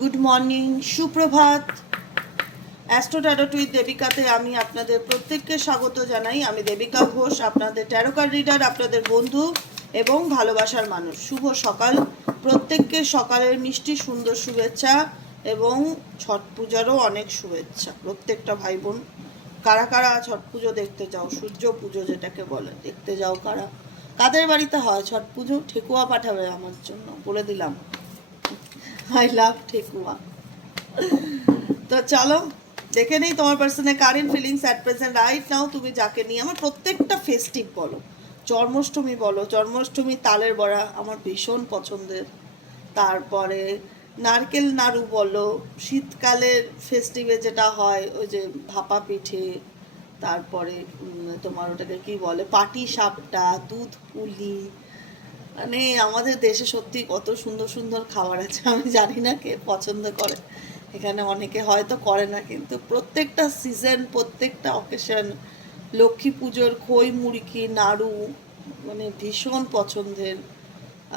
Good morning সুপ্রভাত। Astro tarot with দেবিকাতে আমি আপনাদের প্রত্যেককে স্বাগত জানাই। আমি দেবিকা ঘোষ, আপনাদের ট্যারোকার রিডার আপনাদের বন্ধু এবং ভালোবাসার মানুষ। শুভ সকাল। প্রত্যেককে সকালের মিষ্টি, সুন্দর শুভেচ্ছা এবং ছট পূজারও অনেক শুভেচ্ছা। প্রত্যেকটা ভাই বোন কারা কারা ছট পুজো দেখতে যাও? সূর্য পুজো যেটাকে বলে, দেখতে যাও কারা। কাদের বাড়িতে হয় ছট পুজো? ঠেকুয়া পাঠাবে আমার জন্য, বলে দিলাম। আই লাভ ঠেকুয়া তো চলো, দেখে নেই তোমার পার্সনে current feelings at present right now তুমি যাকে নিয়ে আমার প্রত্যেকটা ফেস্টিভ বলো, জন্মাষ্টমী বলো, জন্মাষ্টমী তালের বড়া আমার ভীষণ পছন্দের। তারপরে নারকেল নাড়ু বলো, শীতকালের ফেস্টিভে যেটা হয়, ওই যে ভাপা পিঠে, তারপরে তোমার ওটাকে কি বলে, পাটি সাপটা, দুধ পুলি মানে আমাদের দেশে সত্যি কত সুন্দর সুন্দর খাবার আছে, আমি জানি না কে পছন্দ করে। এখানে অনেকে হয়তো করে না, কিন্তু প্রত্যেকটা সিজন প্রত্যেকটা অকেশন লক্ষ্মী পুজোর খই, মুড়কি, নাড়ু মানে ভীষণ পছন্দের।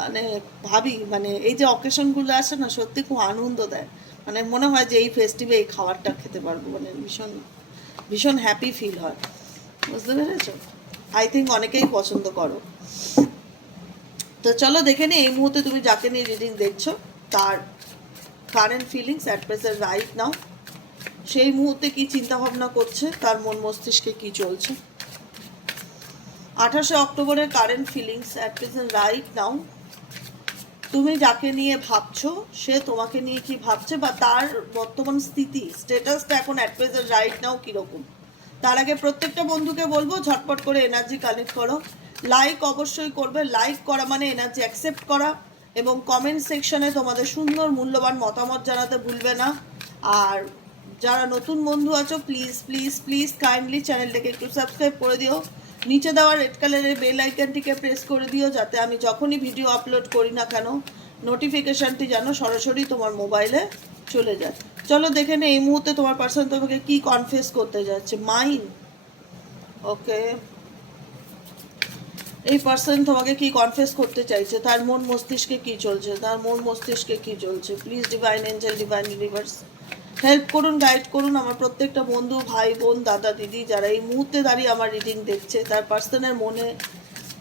মানে ভাবি মানে এই যে অকেশনগুলো আসে না, সত্যি খুব আনন্দ দেয়। মানে মনে হয় যে এই ফেস্টিভে এই খাবারটা খেতে পারব মানে ভীষণ ভীষণ হ্যাপি ফিল হয়। বুঝতে পেরেছ? আই থিঙ্ক অনেকেই পছন্দ করো। তো চলো দেখে নিই, এই মুহূর্তে তুমি যাকে নিয়ে রিডিং দেখছ, তার current feelings at present right now সেই মুহূর্তে কি চিন্তা ভাবনা করছে, তার মন মস্তিষ্কে কি চলছে? আঠাশে অক্টোবরের current feelings at present right now তুমি যাকে নিয়ে ভাবছ, সে তোমাকে নিয়ে কি ভাবছে, বা তার বর্তমান স্থিতি স্টেটাসটা এখন অ্যাট প্রেজেন্ট রাইট নাও কীরকম? তার আগে প্রত্যেকটা বন্ধুকে বলব, ঝটপট করে এনার্জি কালেক্ট করো। লাইক অবশ্যই করবে লাইক করা মানে এনার্জি অ্যাকসেপ্ট করা এবং কমেন্ট সেকশনে তোমাদের সুন্দর মূল্যবান মতামত জানাতে ভুলবে না। আর যারা নতুন বন্ধু আছো প্লিজ প্লিজ প্লিজ কাইন্ডলি চ্যানেলটাকে একটু সাবস্ক্রাইব করে দিও। নিচে দেওয়া রেড কালারের বেল আইকনটিকে প্রেস করে দিও যাতে আমি যখনই ভিডিও আপলোড করি না কেন নোটিফিকেশনটি যেন সরাসরি তোমার মোবাইলে চলে যায়। চলো দেখে নে এই মুহূর্তে তোমার পার্সন তোমাকে কি কনফেস করতে যাচ্ছে। মাইন্ড ওকে এই পার্সন তোমাকে কি কনফেস করতে চাইছে? তার মন মস্তিষ্কে কি চলছে? তার মন মস্তিষ্কে কি চলছে? Please divine angel divine universe help করুন গাইড করুন আমার প্রত্যেকটা বন্ধু, ভাই, বোন, দাদা, দিদি যারা এই মুহূর্তে দাঁড়িয়ে আমার রিডিং দেখছে, তার পার্সনের মনে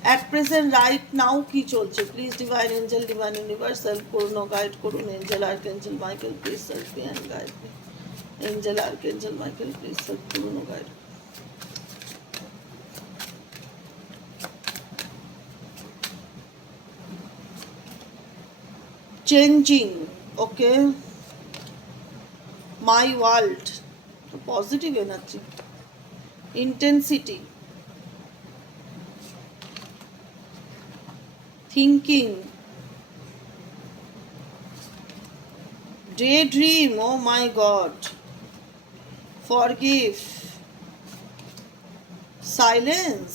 অ্যাট প্রেজেন্ট রাইট নাও কি চলছে? Please divine angel divine universe help করুন গাইড করুন angel archangel Michael please help me and guide me angel archangel Michael please help করুন। Guide changing okay my world positive energy intensity thinking day dream oh my god forgive silence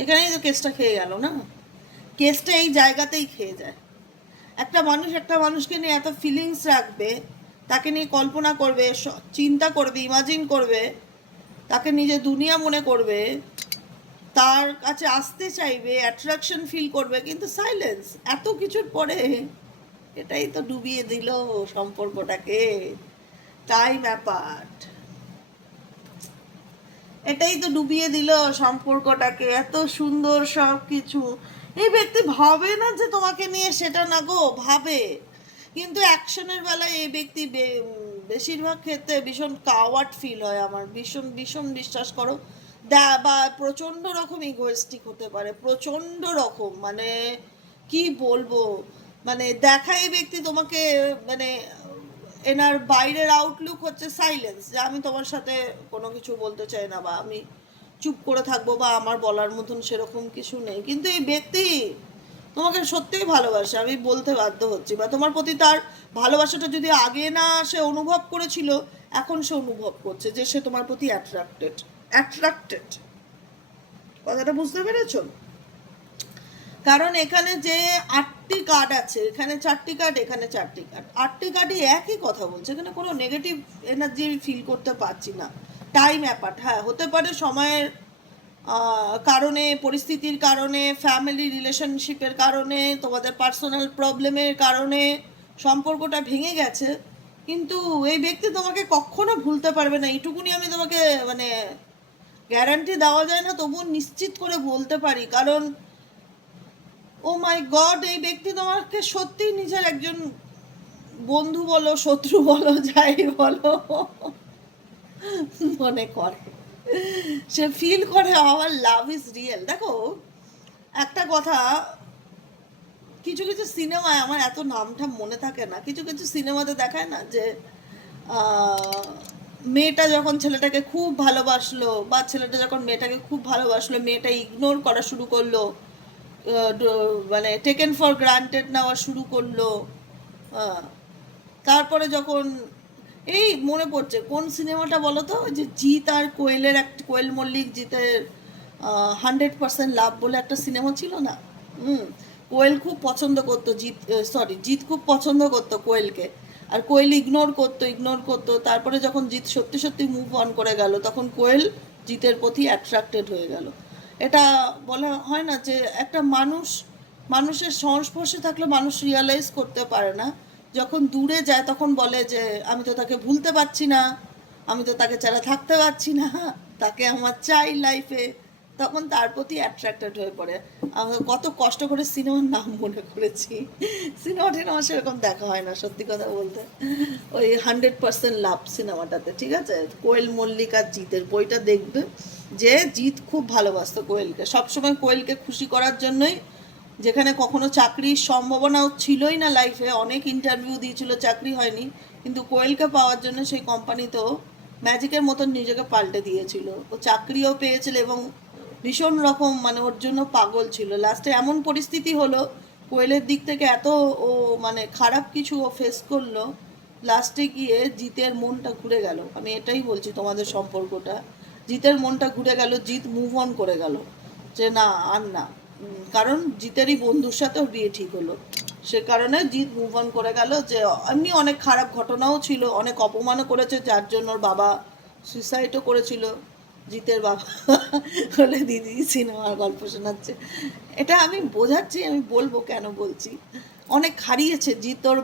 এখানেই তো কেসটা খেয়ে গেল না? কেসটা এই জায়গাতেই খেয়ে যায়। একটা মানুষ একটা মানুষকে নিয়ে এত ফিলিংস রাখবে, তাকে নিয়ে কল্পনা করবে চিন্তা করবে ইমাজিন করবে, তাকে নিজে দুনিয়া মনে করবে, তার কাছে আসতে চাইবে অ্যাট্রাকশন ফিল করবে, কিন্তু সাইলেন্স এত কিছুর পরে এটাই তো ডুবিয়ে দিল সম্পর্কটাকে। টাইম অ্যাপার্ট এটাই তো ডুবিয়ে দিল সম্পর্কটাকে, এত সুন্দর সব কিছু এই ব্যক্তি ভাবে না যে তোমাকে নিয়ে সেটা না গো, ভাবে। কিন্তু অ্যাকশনের বেলায় এই ব্যক্তি বেশিরভাগ ক্ষেত্রে ভীষণ কাওয়ার্ড ফিল হয় আমার। ভীষণ ভীষণ বিশ্বাস করো। দা- বা প্রচণ্ড রকম ইগোয়েস্টিক হতে পারে, প্রচণ্ড রকম। মানে কি বলব? মানে দেখা এই ব্যক্তি তোমাকে মানে এনার বাইরের আউটলুক হচ্ছে সাইলেন্স যে আমি তোমার সাথে কোনো কিছু বলতে চাই না, বা আমি চুপ করে থাকব বা আমার বলার মতন সেরকম কিছু নেই। কিন্তু এই ব্যক্তি তোমাকে সত্যিই ভালোবাসে, আমি বলতে বাধ্য হচ্ছি বা তোমার প্রতি তার ভালোবাসাটা যদি আগে না সে অনুভব করেছিল, এখন সে অনুভব করছে যে সে তোমার প্রতি অ্যাট্রাক্টেড অ্যাট্রাক্টেড কথাটা বুঝতে পেরেছ? কারণ এখানে যে আটটি কার্ড আছে, এখানে চারটি কার্ড এখানে চারটি কার্ড আটটি কার্ডই একই কথা বলছে। এখানে কোনো নেগেটিভ এনার্জি ফিল করতে পারছি না। টাইম অ্যাপার্ট হ্যাঁ হতে পারে সময়ের কারণে, পরিস্থিতির কারণে ফ্যামিলি রিলেশনশিপের কারণে, তোমাদের পার্সোনাল প্রবলেমের কারণে সম্পর্কটা ভেঙে গেছে। কিন্তু এই ব্যক্তি তোমাকে কখনো ভুলতে পারবে না। এইটুকুনি আমি তোমাকে মানে গ্যারান্টি দেওয়া যায় না, তবুও নিশ্চিত করে বলতে পারি। কারণ ও মাই গড এই ব্যক্তি তোমাকে সত্যিই নিজের একজন বন্ধু বলো, শত্রু বলো, যাই বলো। মনে করে। সে ফিল করে আমার লাভ ইজ রিয়েল দেখো, একটা কথা, কিছু কিছু সিনেমায় আমার এত নামটা মনে থাকে না। কিছু কিছু সিনেমাতে দেখায় না যে মেয়েটা যখন ছেলেটাকে খুব ভালোবাসলো বা ছেলেটা যখন মেয়েটাকে খুব ভালোবাসলো, মেয়েটা ইগনোর করা শুরু করল মানে টেকেন ফর গ্রান্টেড নেওয়া শুরু করল তারপরে যখন এই মনে পড়ছে, কোন সিনেমাটা বলো তো যে জিৎ আর কোয়েলের একটা কোয়েল মল্লিক জিতের হান্ড্রেড পার্সেন্ট লাভ বলে একটা সিনেমা ছিল না? হুম, কোয়েল খুব পছন্দ করতো জিৎ সরি জিৎ খুব পছন্দ করতো কোয়েলকে। আর কোয়েল ইগনোর করতো ইগনোর করতো। তারপরে যখন জিৎ সত্যি সত্যি মুভ অন করে গেল, তখন কোয়েল জিতের প্রতি অ্যাট্রাক্টেড হয়ে গেল। এটা বলা হয় না যে একটা মানুষ, মানুষের সংস্পর্শে থাকলে মানুষ রিয়ালাইজ করতে পারে না। যখন দূরে যায় তখন বলে যে, আমি তো তাকে ভুলতে পারছি না, আমি তো তাকে ছাড়া থাকতে পারছি না, তাকে আমার চাই লাইফে তখন তার প্রতি অ্যাট্রাক্টেড হয়ে পড়ে। আমি কত কষ্ট করে সিনেমার নাম মনে করেছি। সিনেমা টিনেমা সেরকম দেখা হয় না, সত্যি কথা বলতে। ওই হান্ড্রেড পার্সেন্ট লাভ সিনেমাটাতে, ঠিক আছে? কোয়েল মল্লিক আর জিতের বইটা দেখবে। যে জিৎ খুব ভালোবাসতো কোয়েলকে। সবসময় কোয়েলকে খুশি করার জন্যই যেখানে কখনো চাকরির সম্ভাবনাও ছিলই না লাইফে অনেক ইন্টারভিউ দিয়েছিল, চাকরি হয়নি, কিন্তু কোয়েলকে পাওয়ার জন্য সেই কোম্পানি তো ম্যাজিকের মতন নিজেকে পাল্টে দিয়েছিল। ও চাকরিও পেয়েছিল এবং ভীষণ রকম মানে ওর জন্য পাগল ছিল। লাস্টে এমন পরিস্থিতি হলো, কোয়েলের দিক থেকে এত ও মানে খারাপ কিছু ও ফেস করল লাস্টে গিয়ে জিতের মনটা ঘুরে গেল। আমি এটাই বলছি তোমাদের সম্পর্কটা। জিতের মনটা ঘুরে গেল, জিত মুভ অন করে গেল। যে না, আর না। কারণ জিতেরই বন্ধুর সাথে ওর বিয়ে ঠিক হলো। সে কারণে জিত মুভ অন করে গেল যে, এমনি অনেক খারাপ ঘটনাও ছিল, অনেক অপমানও করেছে, যার জন্য ওর বাবা সুইসাইডও করেছিল। জিতের বাবা হলে দিদি, সিনেমার গল্প শোনাচ্ছে। এটা আমি বোঝাচ্ছি, আমি বলব কেন বলছি। অনেক হারিয়েছে জিত ওর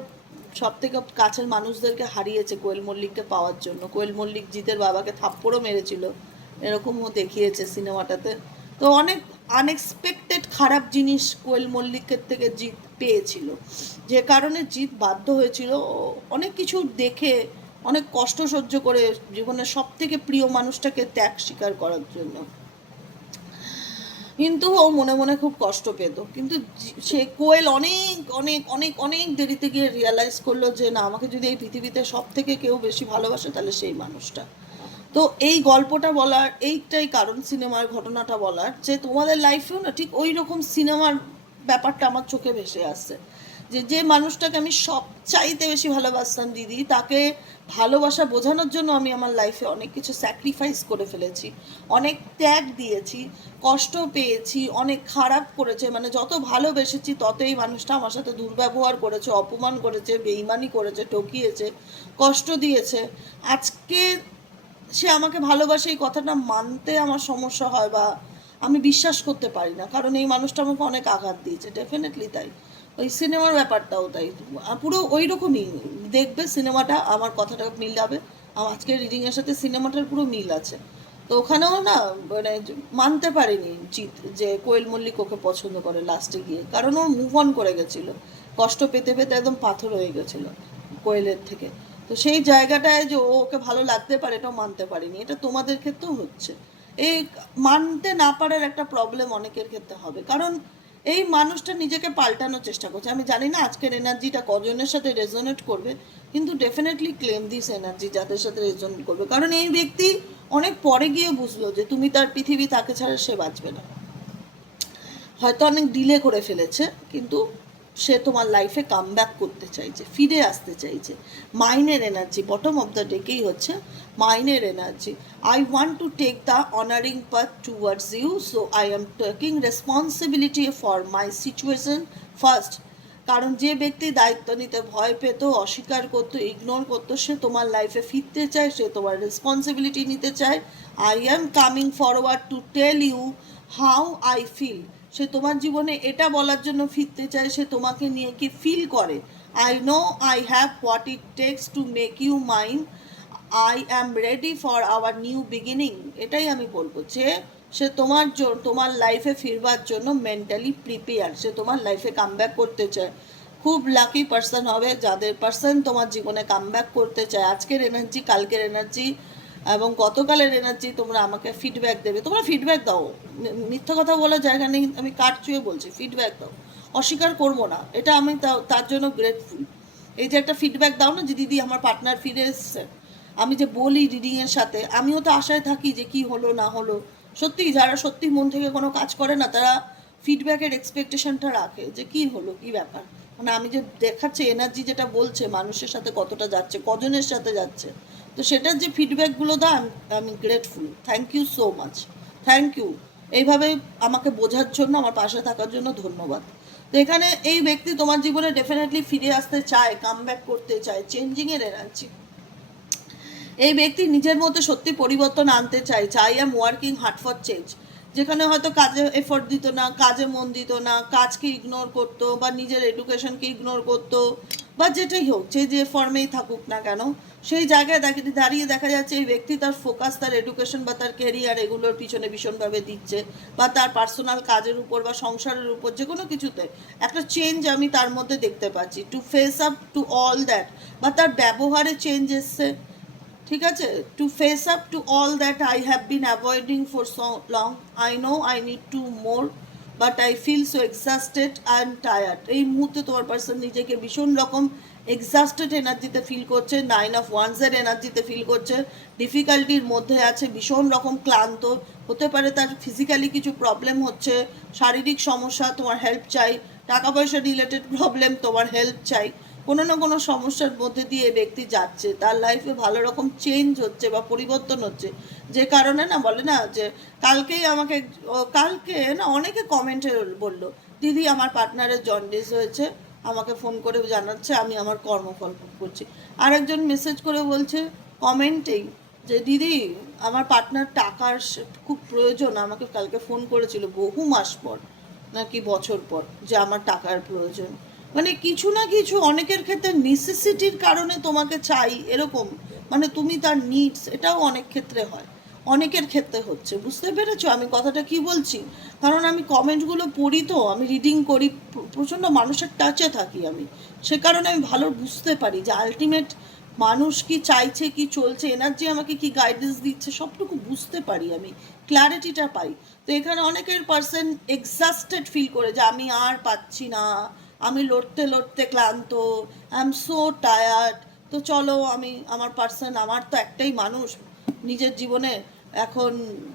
সব থেকে কাছের মানুষদেরকে হারিয়েছে কোয়েল মল্লিককে পাওয়ার জন্য। কোয়েল মল্লিক জিতের বাবাকে থাপ্পড়ও মেরেছিল। এরকমও দেখিয়েছে সিনেমাটাতে। তো অনেক আনএক্সপেক্টেড খারাপ জিনিস কোয়েল মল্লিকের থেকে জিত পেয়েছিল। যে কারণে জিত বাধ্য হয়েছিল। অনেক কিছু দেখে অনেক কষ্ট সহ্য করে জীবনের সব থেকে প্রিয় মানুষটাকে ত্যাগ স্বীকার করার জন্য। কিন্তু ও মনে মনে খুব কষ্ট পেত। কিন্তু সে কোয়েল অনেক অনেক অনেক অনেক দেরিতে গিয়ে রিয়ালাইজ করল যে, না, আমাকে যদি এই পৃথিবীতে সব থেকে কেউ বেশি ভালোবাসে, তাহলে সেই মানুষটা। তো এই গল্পটা বলার, এইটাই কারণ সিনেমার ঘটনাটা বলার, যে তোমাদের লাইফেও না ঠিক ওই রকম সিনেমার ব্যাপারটা আমার চোখে ভেসে আসছে। যে যে মানুষটাকে আমি সব চাইতে বেশি ভালোবাসতাম দিদি, তাকে ভালোবাসা বোঝানোর জন্য আমি আমার লাইফে অনেক কিছু স্যাক্রিফাইস করে ফেলেছি। অনেক ত্যাগ দিয়েছি, কষ্ট পেয়েছি, অনেক খারাপ করেছে মানে যত ভালোবেসেছি তত এই মানুষটা আমার সাথে দুর্ব্যবহার করেছে, অপমান করেছে, বেইমানি করেছে, ঠকিয়েছে, কষ্ট দিয়েছে। আজকে সে আমাকে ভালোবাসে, এই কথাটা মানতে আমার সমস্যা হয় বা আমি বিশ্বাস করতে পারি না। কারণ এই মানুষটা আমাকে অনেক আঘাত দিয়েছে ডেফিনেটলি তাই। ওই সিনেমার ব্যাপারটাও তাই। পুরো ওই রকমই দেখবে সিনেমাটা, আমার কথাটা মিল যাবে আমার আজকের রিডিংয়ের সাথে সিনেমাটার পুরো মিল আছে। তো ওখানেও না মানে মানতে পারিনি জিৎ যে কোয়েল মল্লিক ওকে পছন্দ করে লাস্টে গিয়ে। কারণ ওর মুভ অন করে গেছিল। কষ্ট পেতে পেতে একদম পাথর হয়ে গেছিল কোয়েলের থেকে। তো সেই জায়গাটায় যে ওকে ভালো লাগতে পারে, এটাও মানতে পারিনি। এটা তোমাদের ক্ষেত্রেও হচ্ছে। এই মানতে না পারার একটা প্রবলেম অনেকের ক্ষেত্রে হবে। কারণ এই মানুষটা নিজেকে পাল্টানোর চেষ্টা করছে। আমি জানি না আজকের এনার্জিটা কজনের সাথে রেজোনেট করবে, কিন্তু ডেফিনেটলি ক্লেম দিস এনার্জি যাদের সাথে রেজোনেট করবে। কারণ এই ব্যক্তি অনেক পরে গিয়ে বুঝলো যে তুমি তার পৃথিবী তাকে ছাড়া সে বাঁচবে না। হয়তো অনেক ডিলে করে ফেলেছে, কিন্তু সে তোমার লাইফে কাম করতে চাইছে, ফিরে আসতে চাইছে। মাইনের এনার্জি বটম অফ দ্য ডেকেই হচ্ছে মাইনের energy I want to take the honoring path towards you so I am taking responsibility for my situation first কারণ যে ব্যক্তি দায়িত্ব নিতে ভয় পেত, অস্বীকার করতো ইগনোর করতো, সে তোমার লাইফে ফিরতে চায়, সে তোমার রেসপন্সিবিলিটি নিতে চায়। I am coming forward to tell you how I feel সে তোমার জীবনে এটা বলার জন্য ফিরতে চায়, সে তোমাকে নিয়ে কি ফিল করে I know I have what it takes to make you mine. I am ready for our new beginning. এটাই আমি বলব যে, সে তোমার জন্য তোমার লাইফে ফিরবার জন্য মেন্টালি প্রিপেয়ার সে তোমার লাইফে কামব্যাক করতে চায় খুব লাকি পার্সন হবে যাদের পার্সন তোমার জীবনে কামব্যাক করতে চায় আজকের এনার্জি কালকের এনার্জি এবং গতকালের এনার্জি তোমরা আমাকে ফিডব্যাক দেবে। তোমরা ফিডব্যাক দাও। মিথ্যা কথা বলার জায়গা নেই, আমি কাট চুয়ে বলছি ফিডব্যাক দাও। অস্বীকার করব না। এটা আমি তার জন্য গ্রেটফুল এই যে একটা ফিডব্যাক দাও না যে দিদি আমার পার্টনার ফিরে এসছে। আমি যে বলি রিডিংয়ের সাথে, আমিও তো আশায় থাকি যে কি হলো, না হলো। সত্যি, যারা সত্যি মন থেকে কোনো কাজ করে না, তারা ফিডব্যাকের এক্সপেকটেশনটা রাখে যে কি হলো, কি ব্যাপার। মানে আমি যে দেখাচ্ছি এনার্জি যেটা বলছে মানুষের সাথে কতটা যাচ্ছে, কজনের সাথে যাচ্ছে তো সেটার যে ফিডব্যাকগুলো দাও আমি আমি grateful thank you so much thank you এইভাবে আমাকে বোঝার জন্য, আমার পাশে থাকার জন্য ধন্যবাদ। তো এখানে এই ব্যক্তি তোমার জীবনে ডেফিনেটলি ফিরে আসতে চায় কাম ব্যাক করতে চায় চেঞ্জিংয়ের এনার্জি এই ব্যক্তি নিজের মধ্যে সত্যি পরিবর্তন আনতে চায়, চাই am working hard for change যেখানে হয়তো কাজে এফোর্ট দিত না, কাজে মন দিত না, কাজকে ইগনোর করতো বা নিজের এডুকেশনকে ইগনোর করতো বা যেটাই হোক, যে যে ফর্মেই থাকুক না কেন, সেই জায়গায় দাঁড়িয়ে দেখা যাচ্ছে এই ব্যক্তি তার ফোকাস তার এডুকেশন বা তার ক্যারিয়ার এগুলোর পিছনে ভীষণভাবে দিচ্ছে বা তার পার্সোনাল কাজের উপর বা সংসারের উপর যে কোনো কিছুতে একটা চেঞ্জ আমি তার মধ্যে দেখতে পাচ্ছি। To face up to all that বা তার ব্যবহারে চেঞ্জ এসছে, ঠিক আছে? To face up to all that I have been avoiding for so long I know I need to more but I feel so exhausted and tired এই মুহূর্তে তোমার person নিজেকে ভীষণ রকম এক্সাস্টেড এনার্জিতে ফিল করছে নাইন অফ ওয়ানসের এনার্জিতে ফিল করছে ডিফিকাল্টির মধ্যে আছে, ভীষণ রকম ক্লান্ত, হতে পারে তার ফিজিক্যালি কিছু প্রবলেম হচ্ছে, শারীরিক সমস্যা তোমার হেল্প চাই, টাকা পয়সা রিলেটেড প্রবলেম তোমার হেল্প চাই। কোনো না কোনো সমস্যার মধ্যে দিয়ে ব্যক্তি যাচ্ছে, তার লাইফে ভালো রকম চেঞ্জ হচ্ছে বা পরিবর্তন হচ্ছে। যে কারণে না বলে না যে কালকেই আমাকে কালকে না অনেকে কমেন্টে বলল, দিদি, আমার পার্টনারের জন্ডিস হয়েছে, আমাকে ফোন করে জানাচ্ছে, আমি আমার কর্মফল করছি। আরেকজন মেসেজ করে বলছে কমেন্টেই যে, দিদি, আমার পার্টনার টাকার খুব প্রয়োজন, আমাকে কালকে ফোন করেছিল বহু মাস পর, নাকি বছর পর, যে আমার টাকার প্রয়োজন। মানে কিছু না কিছু অনেকের ক্ষেত্রে নেসেসিটির কারণে তোমাকে চাই এরকম। মানে তুমি তার নিডস এটাও অনেক ক্ষেত্রে হয়। অনেকের ক্ষেত্রে হচ্ছে। বুঝতে পেরেছ? আমি কথাটা কি বলছি? কারণ আমি কমেন্টগুলো পড়ি তো, আমি রিডিং করি প্রচণ্ড মানুষের টাচে থাকি আমি। সে কারণে আমি ভালো বুঝতে পারি যে আলটিমেট মানুষ কি চাইছে, কি চলছে এনার্জি আমাকে কি গাইডেন্স দিচ্ছে, সবটুকু বুঝতে পারি আমি। ক্ল্যারিটিটা পাই। তো এখানে অনেকের পার্সন এক্সাস্টেড ফিল করে যে আমি আর পাচ্ছি না। আমি লড়তে লড়তে ক্লান্ত আই এম সো টায়ার্ড তো চলো আমি, আমার পার্সন আমার তো একটাই মানুষ। নিজের জীবনে এখন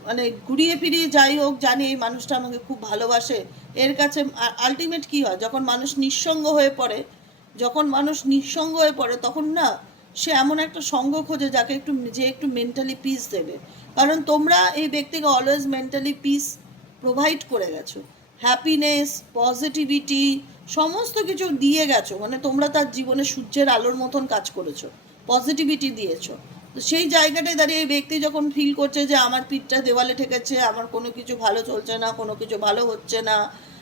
মানে ঘুরিয়ে ফিরিয়ে যাই হোক, জানি এই মানুষটা আমাকে খুব ভালোবাসে। এর কাছে আলটিমেট কি হয়? যখন মানুষ নিঃসঙ্গ হয়ে পড়ে, যখন মানুষ নিঃসঙ্গ হয়ে পড়ে, তখন না, সে এমন একটা সঙ্গ খোঁজে যাকে একটু, যে একটু মেন্টালি পিস দেবে। কারণ তোমরা এই ব্যক্তিকে অলওয়েজ মেন্টালি পিস প্রোভাইড করে গেছো। হ্যাপিনেস পজিটিভিটি সমস্ত কিছু দিয়ে গেছো মানে তোমরা তার জীবনে সূর্যের আলোর মতন কাজ করেছ পজিটিভিটি দিয়েছ। তো সেই জায়গাটায় দাঁড়িয়ে ব্যক্তি যখন ফিল করছে যে আমার পিঠটা দেওয়ালে ঠেকেছে, আমার কোনো কিছু ভালো চলছে না, কোনো কিছু ভালো হচ্ছে না,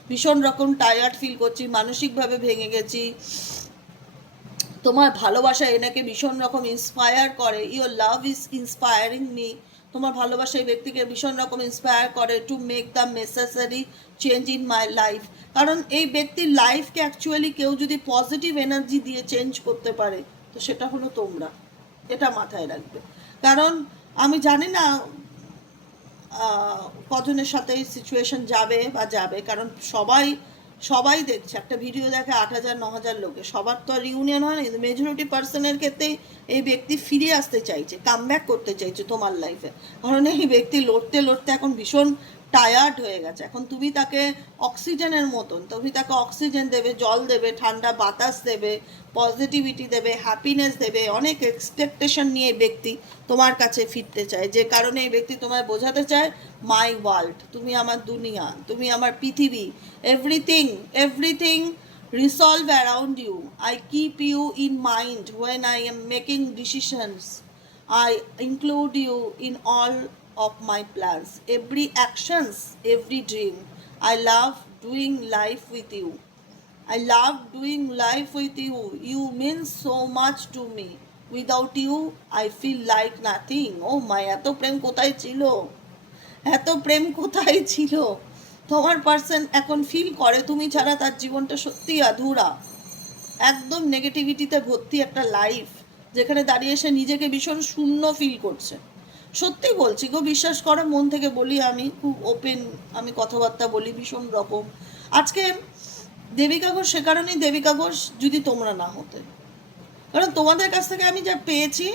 ভীষণ রকম টায়ার্ড ফিল করছি, মানসিকভাবে ভেঙে গেছি, তোমার ভালোবাসা এনাকে ভীষণ রকম ইন্সপায়ার করে your love is inspiring me তোমার ভালোবাসা এই ব্যক্তিকে ভীষণ রকম ইন্সপায়ার করে to make the necessary change in my life কারণ এই ব্যক্তির লাইফকে অ্যাকচুয়ালি কেউ যদি পজিটিভ এনার্জি দিয়ে চেঞ্জ করতে পারে, তো সেটা হলো তোমরা। এটা মাথায় রাখবে। কারণ আমি জানি না কজনের সাথে সিচুয়েশন যাবে বা যাবে। কারণ সবাই সবাই দেখছে। একটা ভিডিও দেখে আট হাজার, ন হাজার লোকে। সবার তো আর রিউনিয়ন হয় না, কিন্তু মেজরিটি পার্সনের ক্ষেত্রে এই ব্যক্তি ফিরে আসতে চাইছে কাম করতে চাইছে তোমার লাইফে কারণ এই ব্যক্তি লড়তে লড়তে এখন ভীষণ টায়ার্ড হয়ে গেছে। এখন তুমি তাকে অক্সিজেনের মতন, তুমি তাকে অক্সিজেন দেবে, জল দেবে, ঠান্ডা বাতাস দেবে পজিটিভিটি দেবে হ্যাপিনেস দেবে, অনেক এক্সপেকটেশন নিয়ে ব্যক্তি তোমার কাছে ফিরতে চায়। যে কারণে এই ব্যক্তি তোমায় বোঝাতে চায় মাই ওয়ার্ল্ড তুমি আমার দুনিয়া, তুমি আমার পৃথিবী everything everything resolve around you I keep you in mind when I am making decisions I include you in all of my plans, every actions, every dream. I love doing life with you. I love doing life with you. You mean so much to me. Without you, I feel like nothing. Oh my, এত প্রেম কোথায় ছিল এত প্রেম কোথায় ছিল তোমার person এখন ফিল করে তুমি ছাড়া তার জীবনটা সত্যি আধুরা একদম নেগেটিভিটিতে ভর্তি একটা লাইফ যেখানে দাঁড়িয়ে সে নিজেকে ভীষণ শূন্য ফিল করছে সত্যি বলছি গো, বিশ্বাস করো, মন থেকে বলি আমি, খুব ওপেন আমি কথাবার্তা বলি, ভীষণ রকম। আজকে দেবিকা ঘোষ, সে কারণেই দেবিকা ঘোষ যদি তোমরা না হতে। কারণ তোমাদের কাছ থেকে আমি যা পেয়েছি,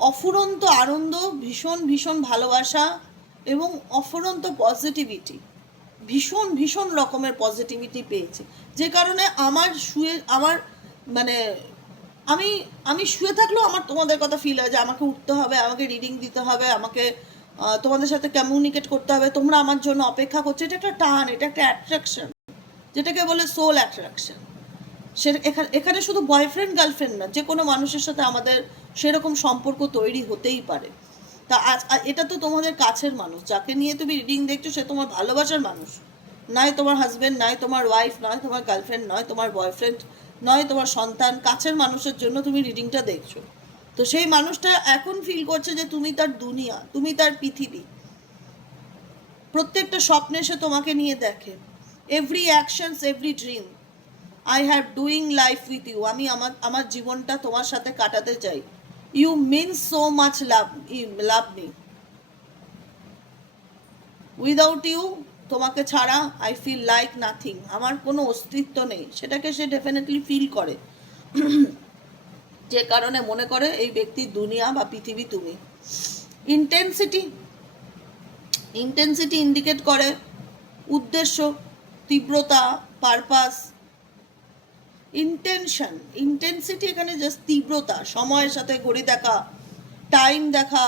অফুরন্ত আনন্দ, ভীষণ ভীষণ ভালোবাসা এবং অফুরন্ত পজিটিভিটি ভীষণ ভীষণ রকমের পজিটিভিটি পেয়েছি। যে কারণে আমার শুয়ে আমার মানে আমি আমি শুয়ে থাকলেও আমার তোমাদের কথা ফিল হয় যে আমাকে উঠতে হবে, আমাকে রিডিং দিতে হবে, আমাকে তোমাদের সাথে কমিউনিকেট করতে হবে, তোমরা আমার জন্য অপেক্ষা করছ। এটা একটা টান, এটা একটা অ্যাট্রাকশন যেটাকে বলে সোল অ্যাট্রাকশন সে এখানে এখানে শুধু বয়ফ্রেন্ড গার্লফ্রেন্ড না, যে কোনো মানুষের সাথে আমাদের সেরকম সম্পর্ক তৈরি হতেই পারে। তা আজ এটা তো তোমাদের কাছের মানুষ, যাকে নিয়ে তুমি রিডিং দেখছ, সে তোমার ভালোবাসার মানুষ। নয় তোমার হাজব্যান্ড নয় তোমার ওয়াইফ নয় তোমার গার্লফ্রেন্ড নয় তোমার বয়ফ্রেন্ড নয়, তোমার সন্তান, কাছের মানুষের জন্য তুমি রিডিংটা দেখছ। তো সেই মানুষটা এখন ফিল করছে যে তুমি তার দুনিয়া, তুমি তার পৃথিবী। প্রত্যেকটা স্বপ্নে সে তোমাকে নিয়ে দেখে। Every actions every dream I have doing life with you আমি আমার আমার জীবনটা তোমার সাথে কাটাতে চাই। You mean so much love love me without you তোমাকে ছাড়া আই ফিল লাইক নাথিং আমার কোনো অস্তিত্ব নেই। সেটাকে সে ডেফিনেটলি ফিল করে। যে কারণে মনে করে এই ব্যক্তির দুনিয়া বা পৃথিবী তুমি। ইন্টেন্সিটি ইন্টেন্সিটি ইন্ডিকেট করে উদ্দেশ্য, তীব্রতা পারপাস ইন্টেনশন ইন্টেন্সিটি এখানে জাস্ট তীব্রতা, সময়ের সাথে ঘড়ি দেখা টাইম দেখা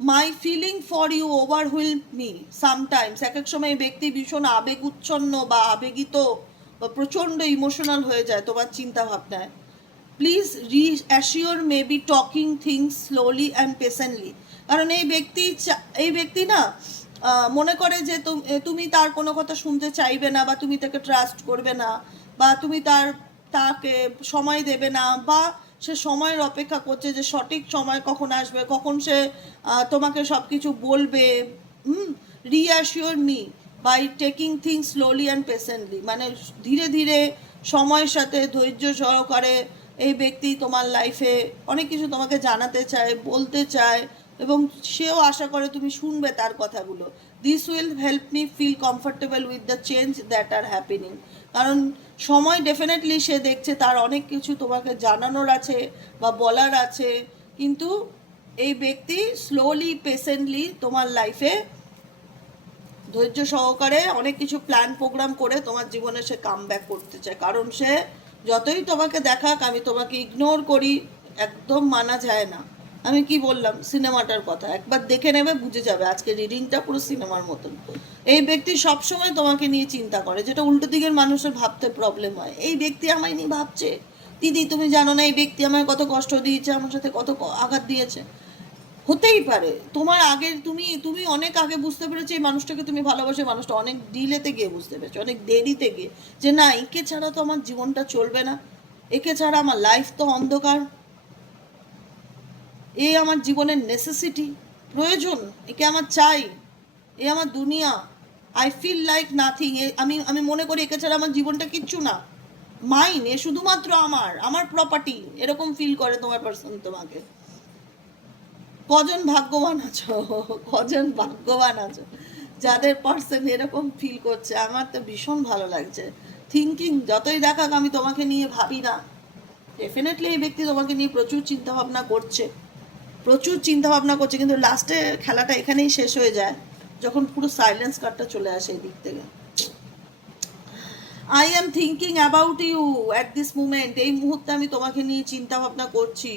my feeling for you overwhelm me sometimes এক এক সময় ব্যক্তি ভীষণ আবেগ উচ্ছন্ন বা আবেগিত বা প্রচণ্ড ইমোশনাল হয়ে যায় তোমার চিন্তা ভাবনায় please reassure may be talking things slowly and patiently কারণ এই ব্যক্তি এই ব্যক্তি না মনে করে যে তুমি তার কোনো কথা শুনতে চাইবে না বা তুমি তাকে ট্রাস্ট করবে না বা তুমি তার, তাকে সময় দেবে না বা সে সময়ের অপেক্ষা করছে যে সঠিক সময় কখন আসবে, কখন সে তোমাকে সব কিছু বলবে। হুম reassure me by taking things slowly and patiently মানে ধীরে ধীরে সময়ের সাথে ধৈর্য সহকারে এই ব্যক্তি তোমার লাইফে অনেক কিছু তোমাকে জানাতে চায়, বলতে চায় এবং সেও আশা করে তুমি শুনবে তার কথাগুলো। This will help me feel comfortable with the change that are happening কারণ সময় ডেফিনেটলি সে দেখছে, তার অনেক কিছু তোমাকে জানানোর আছে বা বলার আছে। কিন্তু এই ব্যক্তি স্লোলি পেশেন্টলি তোমার লাইফে ধৈর্য সহকারে অনেক কিছু প্ল্যান প্রোগ্রাম করে তোমার জীবনে সে কাম ব্যাক করতে চায়। কারণ সে যতই তোমাকে দেখাক, আমি তোমাকে ইগনোর করি, একদম মানা যায় না। আমি কি বললাম? সিনেমাটার কথা। একবার দেখে নেবে, বুঝে যাবে। আজকে রিডিংটা পুরো সিনেমার মতন। এই ব্যক্তি সবসময় তোমাকে নিয়ে চিন্তা করে, যেটা উল্টো দিকের মানুষের ভাবতে প্রবলেম হয়। এই ব্যক্তি আমায় নিয়ে ভাবছে। দিদি, তুমি জানো না, এই ব্যক্তি আমায় কত কষ্ট দিয়েছে, আমার সাথে কত আঘাত দিয়েছে? হতেই পারে। তোমার আগে তুমি তুমি অনেক আগে বুঝতে পেরেছ, এই মানুষটাকে তুমি ভালোবাসো মানুষটা অনেক ডিলেতে গিয়ে বুঝতে পেরেছ, অনেক দেরিতে গিয়ে। যে না, একে ছাড়া তো আমার জীবনটা চলবে না। একে ছাড়া আমার লাইফ তো অন্ধকার। এ আমার জীবনের নেসেসিটি প্রয়োজন, একে আমার চাই, এ আমার দুনিয়া আই ফিল লাইক নাথিং এ আমি আমি মনে করি একে ছাড়া আমার জীবনটা কিচ্ছু না। মাইন এ শুধুমাত্র আমার আমার প্রপার্টি এরকম ফিল করে তোমার পার্সন তোমাকে। কজন ভাগ্যবান আছো? কজন ভাগ্যবান আছো? যাদের পার্সন এরকম ফিল করছে, আমার তো ভীষণ ভালো লাগছে। থিঙ্কিং যতই দেখাক আমি তোমাকে নিয়ে ভাবি না। ডেফিনেটলি এই ব্যক্তি তোমাকে নিয়ে প্রচুর চিন্তা ভাবনা করছে। প্রচুর চিন্তা ভাবনা করছে, কিন্তু লাস্টে খেলাটা এখানেই শেষ হয়ে যায়, যখন পুরো সাইলেন্স কার্ডটা চলে আসে এই দিক থেকে। I am thinking about you at this moment এই মুহূর্তে আমি তোমাকে নিয়ে চিন্তা ভাবনা করছি।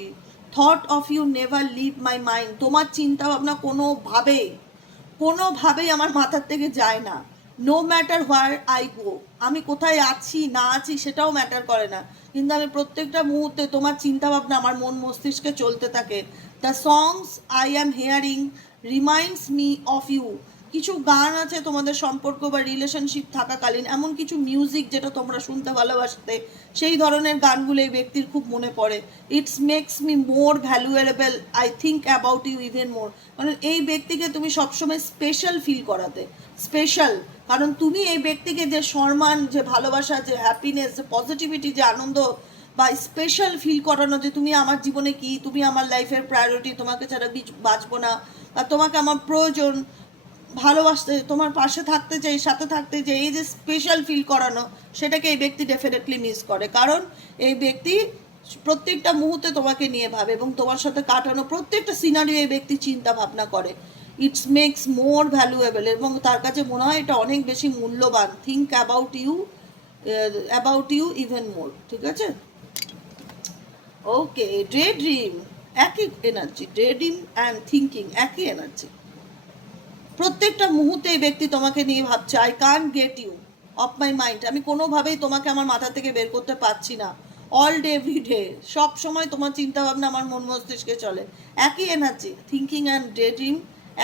Thought of you never leave my mind তোমার চিন্তা ভাবনা কোনোভাবে কোনোভাবেই আমার মাথার থেকে যায় না। No matter where I go আমি কোথায় আছি, না আছি, সেটাও ম্যাটার করে না। কিন্তু আমি প্রত্যেকটা মুহূর্তে তোমার চিন্তা ভাবনা আমার মন মস্তিষ্কে চলতে থাকে। The songs I am hearing reminds me of you কিছু গান আছে তোমাদের সম্পর্ক বা রিলেশনশিপ থাকাকালীন, এমন কিছু মিউজিক যেটা তোমরা শুনতে ভালোবাসতে, সেই ধরনের গানগুলো এই ব্যক্তির খুব মনে পড়ে। It's makes me more valuable I think about you even more মানে এই ব্যক্তিকে তুমি সবসময় স্পেশাল ফিল করাতে। স্পেশাল কারণ তুমি এই ব্যক্তিকে যে সম্মান, যে ভালোবাসা, যে হ্যাপিনেস যে পজিটিভিটি যে আনন্দ বা স্পেশাল ফিল করানো যে তুমি আমার জীবনে কি, তুমি আমার লাইফের প্রায়োরিটি তোমাকে ছাড়া বিচ- বাঁচবো না বা তোমাকে আমার প্রয়োজন ভালোবাসতে, তোমার পাশে থাকতে চাই, সাথে থাকতে চাই, এই যে স্পেশাল ফিল করানো, সেটাকে এই ব্যক্তি ডেফিনেটলি মিস করে। কারণ এই ব্যক্তি প্রত্যেকটা মুহূর্তে তোমাকে নিয়ে ভাবে এবং তোমার সাথে কাটানো প্রত্যেকটা সিনারিও এই ব্যক্তি চিন্তা ভাবনা করে। ইটস মেক্স মোর ভ্যালুয়েবল এবং তার কাছে মনে হয় এটা অনেক বেশি মূল্যবান। Think about you about you even more ঠিক আছে? ওকে ডে ড্রিম একই energy day dream and thinking একই এনার্জি প্রত্যেকটা মুহূর্তে এই ব্যক্তি তোমাকে নিয়ে ভাবছে I can get you off my mind আমি কোনোভাবেই তোমাকে আমার মাথা থেকে বের করতে পারছি না। অল ডে এভরি ডে সব সময় তোমার চিন্তা ভাবনা আমার মন মস্তিষ্কে চলে। একই energy thinking and day dream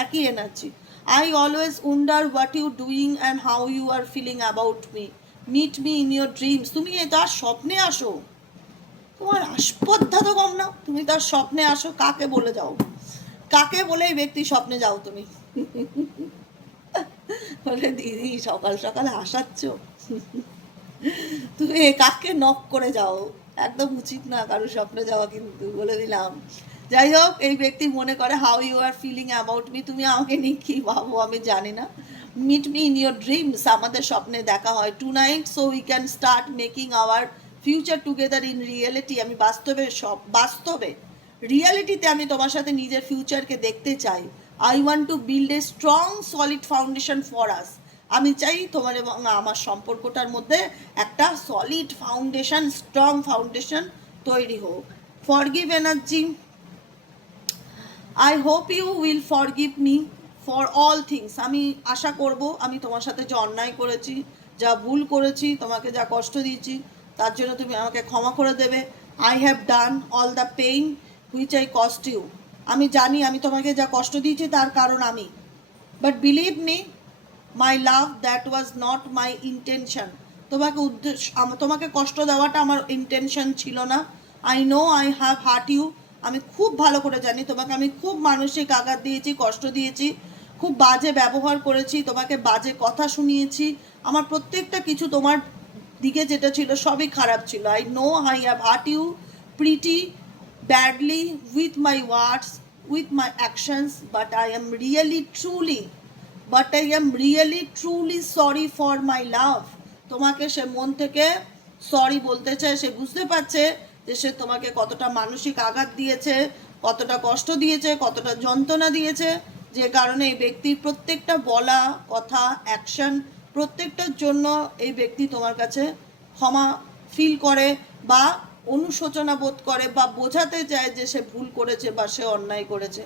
একই energy I always wonder what you doing and how you are feeling about me meet me in your dreams তুমি তার স্বপ্নে আসো। তোমার আস্পর্ধা তো কম না তুমি তার স্বপ্নে আসো, কাকে বলে যাও? কাকে বলে এই ব্যক্তি স্বপ্নে যাও তুমি? বলে, দিদি, সকাল সকাল হাসাচ্ছ। তুমি কাকে নক করে যাও? একদম উচিত না কারও স্বপ্নে যাওয়া কিন্তু, বলে দিলাম। যাই হোক, এই ব্যক্তি মনে করে how you are feeling about me তুমি আমাকে নিয়ে কী ভাবো আমি জানি না। Meet me in your dreams আমাদের স্বপ্নে দেখা হয়। Tonight so we can start making our future together in reality আমি বাস্তবে সব, বাস্তবে রিয়ালিটিতে আমি তোমার সাথে নিজের ফিউচারকে দেখতে চাই। I want to build a strong solid foundation for us আমি চাই তোমার এবং আমার সম্পর্কটার মধ্যে একটা সলিড ফাউন্ডেশন স্ট্রং ফাউন্ডেশন তৈরি হোক। Forgive energy I hope you will forgive me for all things আমি আশা করব, আমি তোমার সাথে যে অন্যায় করেছি, যা ভুল করেছি, তোমাকে যা কষ্ট দিয়েছি তার জন্য তুমি আমাকে ক্ষমা করে দেবে। I have done all the pain which I caused you আমি জানি আমি তোমাকে যা কষ্ট দিয়েছি তার কারণ আমি। But believe me my love that was not my intention তোমাকে উদ্দেশ্য তোমাকে কষ্ট দেওয়াটা আমার ইন্টেনশন ছিল না। I know I have hurt you আমি খুব ভালো করে জানি, তোমাকে আমি খুব মানসিক আঘাত দিয়েছি, কষ্ট দিয়েছি। খুব বাজে ব্যবহার করেছি, তোমাকে বাজে কথা শুনিয়েছি। আমার প্রত্যেকটা কিছু তোমার দিকে যেটা ছিল সবই খারাপ ছিল। I know I have hurt you pretty badly with my words, with my actions, but I am really truly but I am really truly sorry for my love তোমাকে সে মন থেকে সরি বলতে চায় সে বুঝতে পারছে যে সে তোমাকে কতটা মানসিক আঘাত দিয়েছে কতটা কষ্ট দিয়েছে কতটা যন্ত্রণা দিয়েছে। যে কারণে এই ব্যক্তির প্রত্যেকটা বলা কথা অ্যাকশন প্রত্যেকটার জন্য এই ব্যক্তি তোমার কাছে ক্ষমা ফিল করে বা অনুশোচনা বোধ করে বা বোঝাতে চায় যে সে ভুল করেছে বা সে অন্যায় করেছে।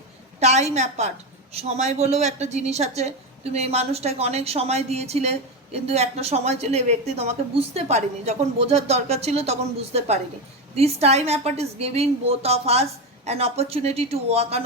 টাইম অ্যাপার্ট সময় বলেও একটা জিনিস আছে। তুমি এই মানুষটাকে অনেক সময় দিয়েছিলে, কিন্তু একটা সময় ছিল এই ব্যক্তি তোমাকে বুঝতে পারিনি। যখন বোঝার দরকার ছিল তখন বুঝতে পারিনি। This time apart is giving both of us an opportunity to to work on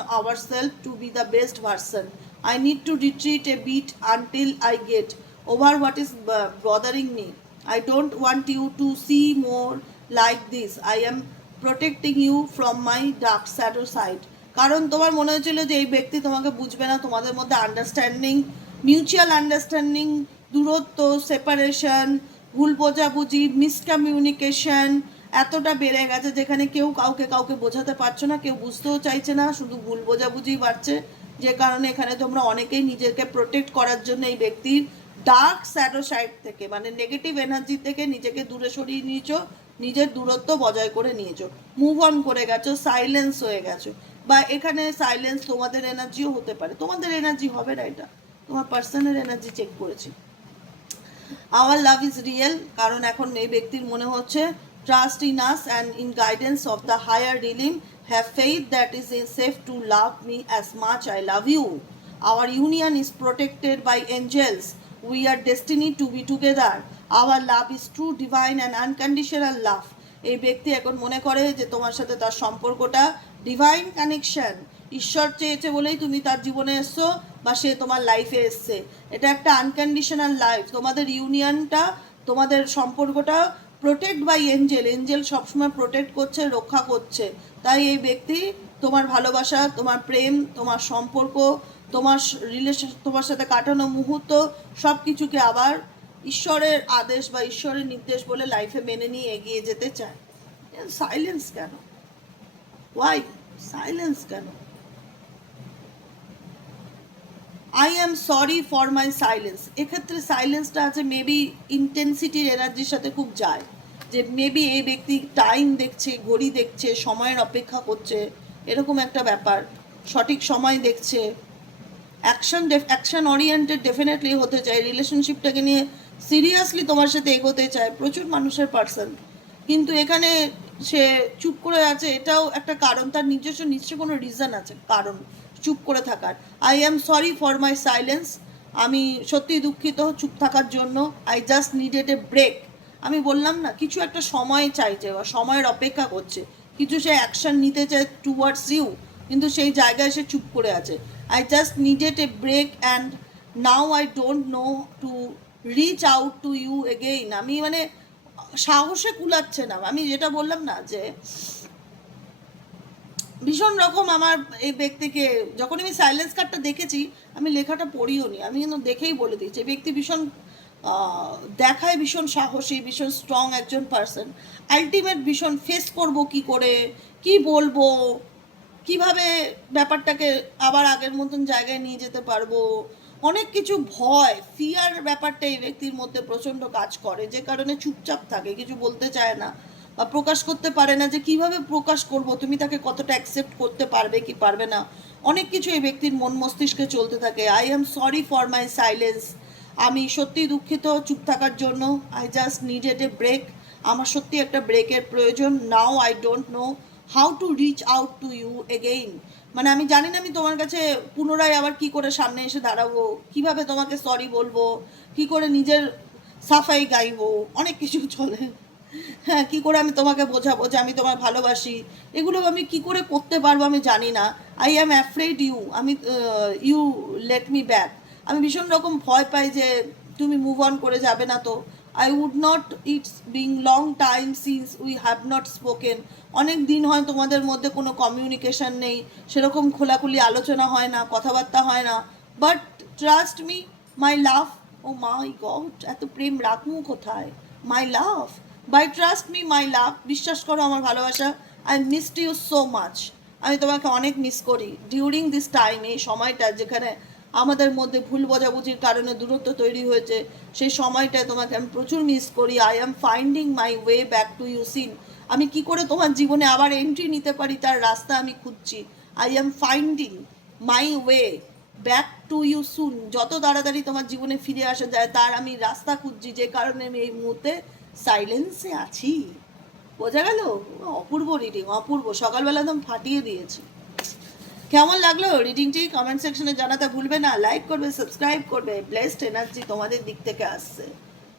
self to be the best version. I need to retreat a bit until I get over what is uh, bothering me. I don't want you to see more like this. I am protecting you from my dark shadow side. কারণ তোমার মনে হয়েছিল যে এই ব্যক্তি তোমাকে বুঝবে না তোমাদের মধ্যে আন্ডারস্ট্যান্ডিং মিউচুয়াল আন্ডারস্ট্যান্ডিং দূরত্ব সেপারেশন ভুল বোঝাবুঝি মিসকমিউনিকেশন এতটা বেড়ে গেছে যেখানে কেউ কাউকে কাউকে বোঝাতে পারছ না কেউ বুঝতেও চাইছে না শুধু ভুল বোঝাবুঝি বাড়ছে যে কারণে এখানে তোমরা অনেকেই নিজেকে প্রোটেক্ট করার জন্য এই ব্যক্তির ডার্ক স্যাডো সাইড থেকে মানে নেগেটিভ এনার্জি থেকে নিজেকে দূরে সরিয়ে নিয়েছো, নিজের দূরত্ব বজায় করে নিয়েছো। মুভ অন করে গেছো সাইলেন্স হয়ে গেছো। বা এখানে সাইলেন্স তোমাদের এনার্জিও হতে পারে। তোমাদের এনার্জি হবে না এটা। তোমার পার্সনের এনার্জি চেক করেছি। আওয়ার লাভ ইজ রিয়েল কারণ এখন এই ব্যক্তির মনে হচ্ছে trust in us and in guidance of the higher realm have faith that is in safe to love me as much I love you our union is protected by angels we are destiny to be together our love is true divine and unconditional love এই ব্যক্তি এখন মনে করে যে তোমার সাথে তার সম্পর্কটা ডিভাইন কানেকশন ঈশ্বর চেয়েছে বলেই তুমি তার জীবনে এসছো বা সে তোমার লাইফে এসছে। এটা একটা আনকন্ডিশনাল লাইফ তোমাদের ইউনিয়নটা, তোমাদের সম্পর্কটা প্রোটেক্ট বাই এঞ্জেল এঞ্জেল সবসময় প্রোটেক্ট করছে, রক্ষা করছে। তাই এই ব্যক্তি তোমার ভালোবাসা, তোমার প্রেম, তোমার সম্পর্ক তোমার রিলেশন তোমার সাথে কাটানো মুহূর্ত সব কিছুকে আবার ঈশ্বরের আদেশ বা ঈশ্বরের নির্দেশ বলে লাইফে মেনে নিয়ে এগিয়ে যেতে চায়। সাইলেন্স কেন? ওয়াই সাইলেন্স কেন? I am sorry for my silence এক্ষেত্রে সাইলেন্সটা আছে মেবি ইন্টেন্সিটির এনার্জির সাথে খুব যায়। যে মেবি এই ব্যক্তি টাইম দেখছে, ঘড়ি দেখছে, সময়ের অপেক্ষা করছে, এরকম একটা ব্যাপার। সঠিক সময় দেখছে অ্যাকশন অ্যাকশন ওরিয়েন্টেড ডেফিনেটলি হতে চায় রিলেশনশিপটাকে নিয়ে সিরিয়াসলি তোমার সাথে এগোতে চায় প্রচুর মানুষের পার্সন কিন্তু এখানে সে চুপ করে আছে, এটাও একটা কারণ। তার নিজস্ব নিশ্চয় কোনো রিজন আছে, কারণ। চুপ করে থাকার। I am sorry for my silence আমি সত্যি দুঃখিত চুপ থাকার জন্য। I just needed a break আমি বললাম না, কিছু একটা সময় চাইছে বা সময়ের অপেক্ষা করছে। কিছু সে অ্যাকশন নিতে চায় টুয়ার্ডস ইউ কিন্তু সেই জায়গায় সে চুপ করে আছে। I just needed a break and now I don't know to reach out to you again আমি মানে সাহসে কুলাচ্ছে না। আমি যেটা বললাম না যে, ভীষণ রকম আমার এই ব্যক্তিকে যখন আমি সাইলেন্স কার্ডটা দেখেছি, আমি লেখাটা পড়িও নি। আমি কিন্তু দেখেই বলে দিয়েছি। ব্যক্তি ভীষণ দেখায় ভীষণ সাহসী, ভীষণ স্ট্রং একজন পার্সন আলটিমেট ভীষণ ফেস করব কি করে, কি বলব? কীভাবে ব্যাপারটাকে আবার আগের মতন জায়গায় নিয়ে যেতে পারব? অনেক কিছু ভয় ফিয়ার ব্যাপারটা এই ব্যক্তির মধ্যে প্রচণ্ড কাজ করে, যে কারণে চুপচাপ থাকে, কিছু বলতে চায় না বা প্রকাশ করতে পারে না যে কীভাবে প্রকাশ করব, তুমি তাকে কতটা অ্যাকসেপ্ট করতে পারবে কি পারবে না? অনেক কিছু এই ব্যক্তির মন মস্তিষ্কে চলতে থাকে। I am sorry for my silence আমি সত্যিই দুঃখিত চুপ থাকার জন্য। I just needed a break আমার সত্যি একটা ব্রেকের প্রয়োজন। Now I don't know how to reach out to you again মানে আমি জানি না আমি তোমার কাছে পুনরায় আবার কি করে সামনে এসে দাঁড়াবো, কীভাবে তোমাকে সরি বলব, কি করে নিজের সাফাই গাইবো, অনেক কিছু চলে। হ্যাঁ কি করে আমি তোমাকে বোঝাবো যে আমি তোমায় ভালোবাসি? এগুলো আমি কি করে করতে পারব আমি জানি না। আই অ্যাম অ্যাফ্রেড ইউ আমি ইউ লেট মি ব্যাক আমি ভীষণ রকম ভয় পাই যে তুমি মুভ অন করে যাবে না তো। I would not it's being long time since we have not spoken অনেক দিন হয় তোমাদের মধ্যে কোনো কমিউনিকেশন নেই, সেরকম খোলাখুলি আলোচনা হয় না, কথাবার্তা হয় না। But trust me my love oh my god এত প্রেম রাখমু কোথায়? My love by trust me my love বিশ্বাস করো আমার ভালোবাসা I missed you so much আমি তোমাকে অনেক মিস করি। ডিউরিং দিস টাইম এই সময়টা যেখানে আমাদের মধ্যে ভুল বোঝাবুঝির কারণে দূরত্ব তৈরি হয়েছে। সেই সময়টায় তোমাকে আমি প্রচুর মিস করি। I am finding my way back to you seen আমি কি করে তোমার জীবনে আবার এন্ট্রি নিতে পারি? তার রাস্তা আমি খুঁজছি। I am finding my way back to you soon যত তাড়াতাড়ি তোমার জীবনে ফিরে আসা যায়, তার আমি রাস্তা খুঁজছি। যে কারণে আমি এই মুহূর্তে সাইলেন্সে আছি। বোঝা গেল? অপূর্ব রিডিং অপূর্ব। সকালবেলা একদম ফাটিয়ে দিয়েছি। কেমন লাগল? রিডিংটি কমেন্ট সেকশনে জানাতে ভুলবে না। লাইক করবে সাবস্ক্রাইব করবে। ব্লেসড এনার্জি তোমাদের দিক থেকে আসছে।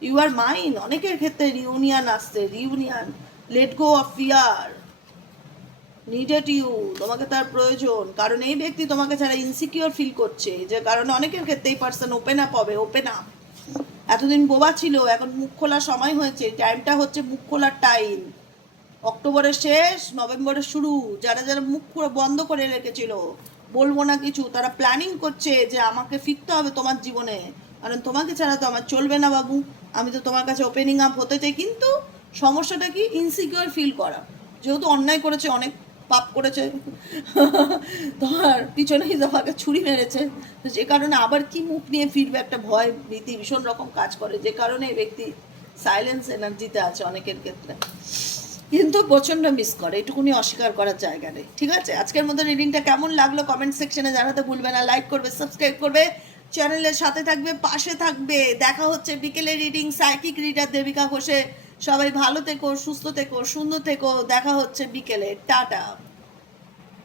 ইউ আর মাইন অনেকের ক্ষেত্রে রিউনিয়ন আসছে। Reunion let go of fear needed you তোমাকে তার প্রয়োজন। কারণ এই ব্যক্তি তোমাকে ছাড়া ইনসিকিওর ফিল করছে। যে কারণে অনেকের ক্ষেত্রে এই পার্সন ওপেন আপ হবে। ওপেন আপ এতদিন বোবা ছিল। এখন মুখ খোলার সময় হয়েছে। টাইমটা হচ্ছে মুখ খোলার টাইম অক্টোবরের শেষ, নভেম্বরের শুরু, যারা যারা মুখ পুরো বন্ধ করে রেখেছিল, বলব না কিছু, তারা প্ল্যানিং করছে যে আমাকে ফিরতে হবে তোমার জীবনে। কারণ তোমাকে ছাড়া তো আমার চলবে না বাবু। আমি তো তোমার কাছে ওপেনিং আপ হতে চাই, কিন্তু সমস্যাটা কি? ইনসিকিউর ফিল করা। যেহেতু অন্যায় করেছে, অনেক পাপ করেছে, তোমার পিছনেই তোমাকে ছুরি মেরেছে, তো যে কারণে আবার কি মুখ নিয়ে ফিরবে একটা ভয়, ভীতি, ভীষণ রকম কাজ করে। যে কারণে ব্যক্তি সাইলেন্স এনার্জিতে আছে অনেকের ক্ষেত্রে। কিন্তু প্রচণ্ড মিস করে, এটুকুনি অস্বীকার করার জায়গা নেই। ঠিক আছে? আজকের মধ্যে রিডিংটা কেমন লাগল কমেন্ট সেকশনে জানাতে ভুলবে না লাইক করবে সাবস্ক্রাইব করবে চ্যানেলের সাথে থাকবে, পাশে থাকবে। দেখা হচ্ছে বিকেলে রিডিং সাইকিক রিডার দেবিকা ঘোষে সবাই ভালো থেকো, সুস্থ থেকো, সুন্দর থেকো। দেখা হচ্ছে বিকেলে। টাটা।